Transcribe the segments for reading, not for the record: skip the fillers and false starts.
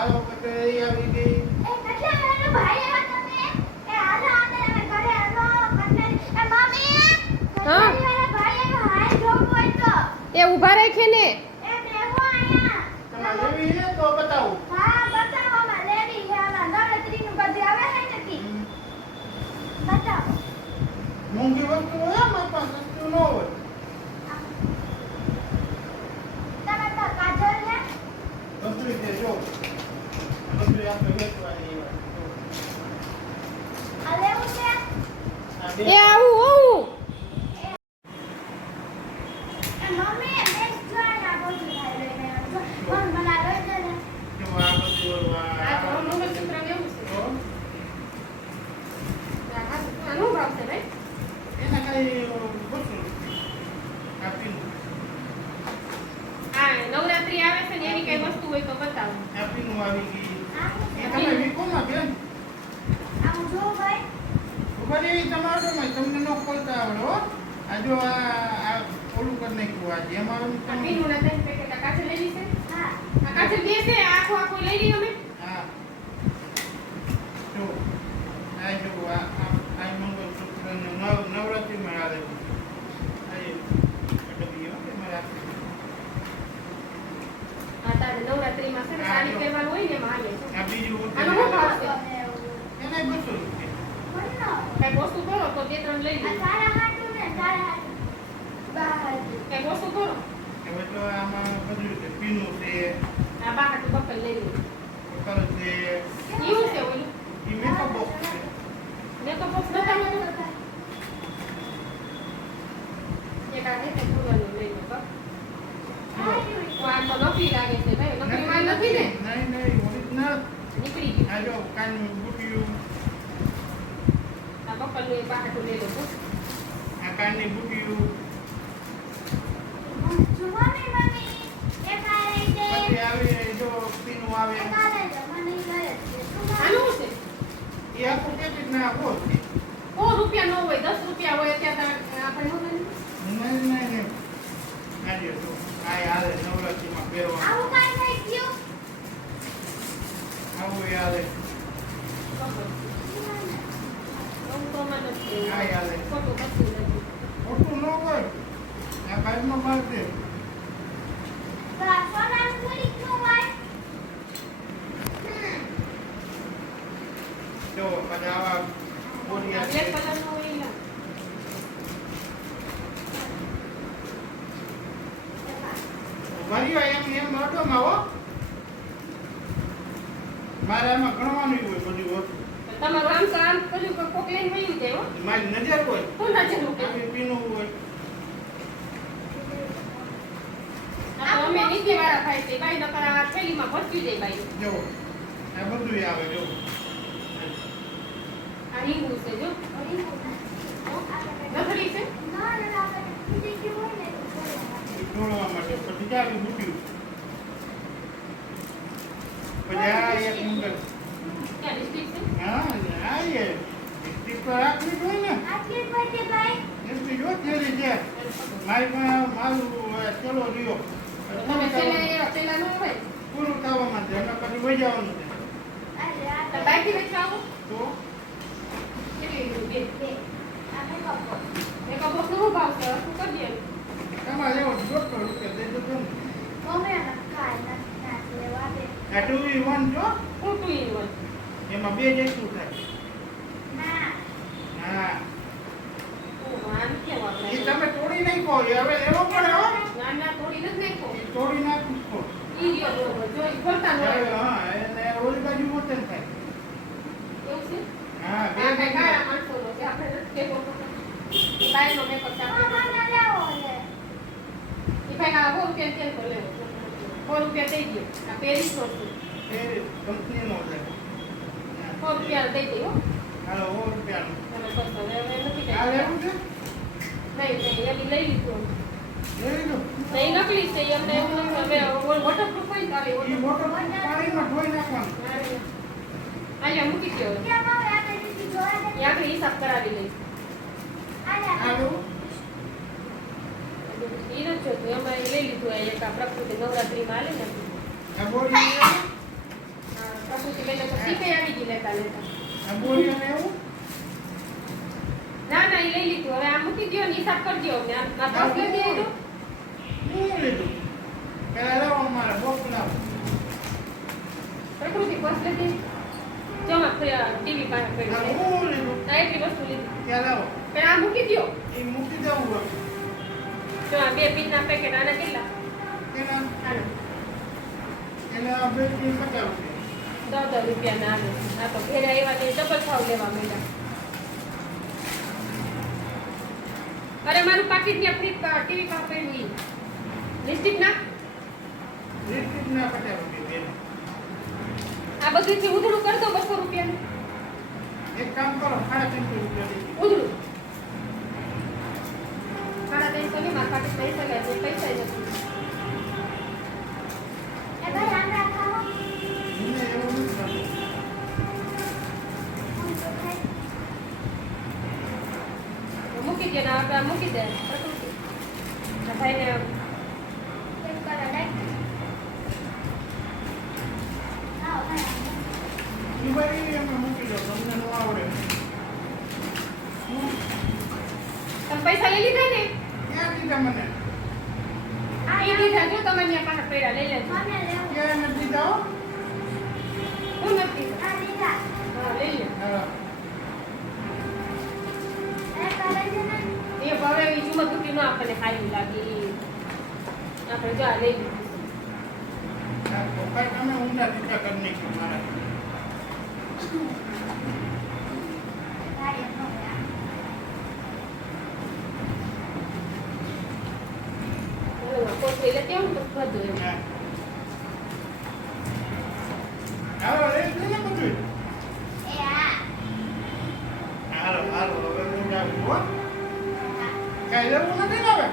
આવો કટરી આવી ગઈ. એ કેટલા વેળાનો ભાઈ આવ્યો તમે? એ હાલો આને અમે ઘરે હાલો કટરી. એ મમ્મી હા? કટરી વાળા ભાઈ આવ્યો હાય જોવું હોય તો. એ ઊભા રાખે ને. એ દેવો આયા. તમારે લેવી છે તો બતાવું. હા બતાવો માં લેવી છે આમાં નવરાત્રીનું બધું આવે છે નથી. બતાવો. મોંઘી વસ્તુ હોય મારી પાસે સસ્તું ન હોય. તમે તો કાજલ છે? બસરી છે જો. બસરી આપણે વેચવાની વાત. આ લેવું છે? આ બે એ આવું હોવું. એ મમ્મી મેં જોઈ આ બધું થાય લઈને આવ્યો. કોણ બનાવ્યો છે ને? જો આ બધું આ તો મંગળસૂત્ર એવું છે. આનું ભાવ છે ભાઈ. એના કઈ બસું આપીનું આ નવરાત્રી આવે છે ને એની કઈ વસ્તુ હોય તો બતાવો. આપીનું આવી ગઈ. આ એ તમે વીકોમાં બેન આમ જો ભાઈ. ખબર એ તમારોમાં તમને ન ખોલતા આવડે હો. આ જો આ ઓલું કરી નાખ્યું આ જેમ આવે ને આ તમે પીનું ના 3 પેકેટ આ કાચે લઈ લીશે. હા. આ કાચે બે છે આખો આખો લઈ લઈ અમે. હા જો આ જો આ મંગળસૂત્ર ને નવરાત્રીમાં આવે આ ડબ્બી હો કે મારા આ તારે નવરાત્રીમાં છે ને સાડી પહેરવાનું હોય ને એમાં આવે છે. આ બીજું આનો શું ભાવ છે? એના 200 રૂપિયા કઈ વસ્તુ કરો તો 2-3 લઈ આ લે. તારા હાટું ને તારા હાટું. બહાર. કઈ વસ્તુ કરો હવે તો આમાં બધું છે પીનું છે આ બાહાટું બકલ લઈ લે. કલર છે ઈયું છે ઓલું. એ મેકઅપ બોક્સ છે મેકઅપ બોક્સ બતાવો તો. એક આ રીતે પૂરવાનું લઈ લો બસ. આ તો નકલી લાગે છે ભાઈ. નકલી માલ નથી ને? નહીં નહીં ઓરિજિનલ નીકળી ગયું. આ જો કાનનું બુટિયું આ બકલનું એક બાહાટું લઈ લો બસ. આ કાનની બુટિયું જુવાની મમ્મી એક આ રહી છે. પછી આવે જો પીનું આવે એક આ રહી છે. મને ઈ ગળે છે. આનું શું છે? એ આખું પેકેટ ના આપો ઓ રૂપિયા નો હોય 10 રૂપિયા હોય ત્યાં આપણે શું કરીએ? નહીં નહીં નહીં આજે જો આ હાલે નવરાત્રીમાં પહેરવાનું આવું કાંઈ નહીં થયું. આવું એ હાલે આ હાલે ખોટું ન હોય આ બાજુમાં માર દે તો આ સોનાનું થોડીક નું હોય. જો પછી આવા બોરિયા છે ભર્યો એમ ઓટોમાં હો મારે આમાં ગણવાનું હોય બધી વસ્તુ તમારું આમ તો આમ કર્યું કોક લઈને વયું જાય હો. મારી નજર હોય શું નજર મૂકે? આવી પીનું હોય આ તો અમે નીતિવાળા ખાય છે ભાઈ નકર આ થેલીમાં ભરતી જાય ભાઈ. જો આ બધું આવે જો આ રીંગું છે જો નથડી છે. ના ના આપણે બીજી કેવું હોય ને તો જોડવા માટે પછી ચાવી બુટ્યું પછી આ એક નંબર ક્યાં ડિસ્ટ્રિક્ટ છે? હા આ એ સ્ટીક પર રાખવી હોય ને આટલી પડતી ભાઈ. એટલી જો થેલી છે મારી પાસે મારું ચલો રહ્યો તમે પેલા નો હોય પૂરું થવા માંડે એમને પછી વહી જવાનું છે અરે આ તો બાકી વેચવા આવો તો કેટલી બે બે. આ મેકઅપ બોક્સ. મેકઅપ બોક્સ નો શું ભાવ છે? શું કરીએ? તમારે લેવો 150 રૂપિયા દેજો તો મમ્મી આને ખાય ના લેવા દે. આ 2 in 1 જો શું 2 in 1? એમાં બે જેટલું થાય ના. હા ઓહો, આમ કેવા એ આપણે? તમે તોડી નાખો એ હવે લેવો પડે હો ના ના થોડી નથી નાખો. એ તોડી નાખું છો ઈ રહ્યો બરોબર. જો ઈ ખોલતા ન હોય. હા એને ઓલી બાજુ મોતન થાય એવું છે? હા બે આ કઈ બાજુ. કાળા માણસોનો છે. આપણે નથી કહેવો પડતો. ઈ બાયનો મેકઅપ છે આપણે. મને લેવો છે. ઈ ભાઈ આ 100 રૂપિયા તેલ પર લેવો. 100 રૂપિયા દઈ દો. આ પેરિસનો છે. એ કંપનીનો છે 100 રૂપિયા દઈ દો. હાલો 100 રૂપિયાનું તમે બસ હવે નથી આ કઈ. લેવું છે નહીં નહીં એની લઈ લીધું. લઈ લીધું નહીં નકલી છે ઈ અમને એવું નથી. હવે વોટરપ્રૂફ હોય ને તો આવે એ મોટો પાણીમાં ધોઈ નાખવાનું અહીંયા મૂકી દો. કેમ આવે આપણે બીજી જોવા દે. ઈ આપણે હિસાબ કરાવી લઈશ. આલે આ લેવું ઈ નથી જોતું. એમાં લઈ લીધું આ એક આ પ્રકૃતિ નવરાત્રીમાં આલે ને. આ બોડી લઈને પછી કઈ આવી ગઈ લેતા લેતા. આ બોરીઓ ને એવું ના ના એ લઈ લીધું. હવે આ મૂકી દ્યો ને હિસાબ કરી દ્યો. ને આ બસ લઈ દીધું. શું લીધું પેલા લાવો અમારે બોક્સ લાવો પ્રકૃતિ બસ લઈ દીધી. જો માં ટીવી પાસે પડ્યું છે. શું લીધું આ એટલી વસ્તુ લીધી. ત્યાં લાવો પણ આ મૂકી દ્યો. એ મૂકી દેવું હોય જો આ 2 પીસના પેકેટ આના કેટલા? એના આના એના બે તીન 50 રૂપિયા 10 રૂપિયાના આવે. આ તો ઘરે આવ્યા તે ડબલ ભાવ લેવા માંડ્યા. અરે મારું પાકીટ ને ફ્રી ટીવી પાસે પડ્યું. લિપસ્ટિક ના લિપસ્ટિક ના 50 રૂપિયા આ બધુંથી ઉધડું કર દો 200 રૂપિયાનું. એક કામ કરો 350 રૂપિયા દીધી ઉધડું 350 ની મારા પાકીટ પૈસા લે છે. પૈસા જ નથી. એ ભાઈ આમ રાખો મને એવું નથી લાગતું. મૂકી દે ને આપણે મૂકી દે પ્રકૃતિ. આ ભાઈને કેમ કરો લાઈક આવો ભાઈ ઈ બારી અમે મૂકી દો તમને ન આવડે તમે પૈસા લઈ લીધા ને? ક્યાં દીધા મને આ એ લીધા જો તમે ત્યાં પાસે પડ્યા લઈ લેજો. મને લેવું ક્યાં નથી દીધા હો? હું નથી. આ દીધા હા લઈ લે. હા. એ કરે છે ને એ ભાવે એ ચુમતુકી નો આપણને ખાઈ લાગી. આપણે જો આ લઈ લીધું. આ પપ્પાએ તમે ઊંડા ટીકા કરી નાખ્યું મારા ગાડી નો યાર કોથળી લેતી આવું ને તો બધું એમ. હા. હાલો એ નહીં બધું એ આ હાલો હાલો હવે હું જાઉં હો હા કાંઈ લેવું નથી ને હવે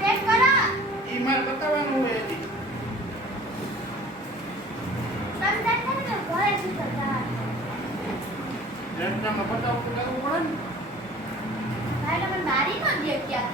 ચેક કરો એ મારે બતાવવાનું હોય હજી તમને છે ને ઘરે શું કરતા રસ્તામાં બતાવવું તો કરવું પડે ને ભાઈ તમે મારી નો દે ક્યાં